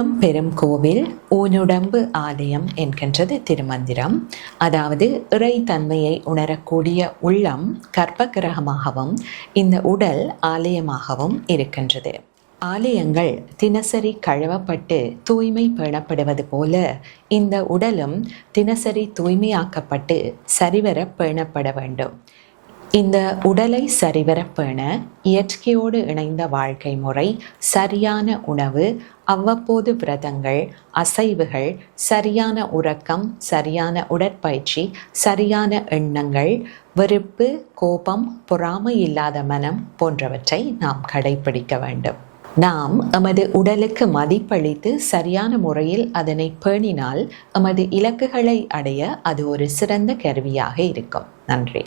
உள்ளம் பெரும் கோவில் ஊனுடம்பு ஆலயம் என்கின்றது திருமந்திரம். அதாவது இறைத்தன்மையை உணரக்கூடிய உள்ளம் கர்ப்பகிரகமாகவும் இந்த உடல் ஆலயமாகவும் இருக்கின்றது. ஆலயங்கள் தினசரி கழுவப்பட்டு தூய்மை பேணப்படுவது போல இந்த உடலும் தினசரி தூய்மையாக்கப்பட்டு சரிவர பேணப்பட வேண்டும். இந்த உடலை சரிவர பேண இயற்கையோடு இணைந்த வாழ்க்கை முறை, சரியான உணவு, அவ்வப்போது விரதங்கள், அசைவுகள், சரியான உறக்கம், சரியான உடற்பயிற்சி, சரியான எண்ணங்கள், வெறுப்பு, கோபம், பொறாமை இல்லாத மனம் போன்றவற்றை நாம் கடைபிடிக்க வேண்டும். நாம் எமது உடலுக்கு மதிப்பளித்து சரியான முறையில் அதனை பேணினால் எமது இலக்குகளை அடைய அது ஒரு சிறந்த கருவியாக இருக்கும். நன்றி.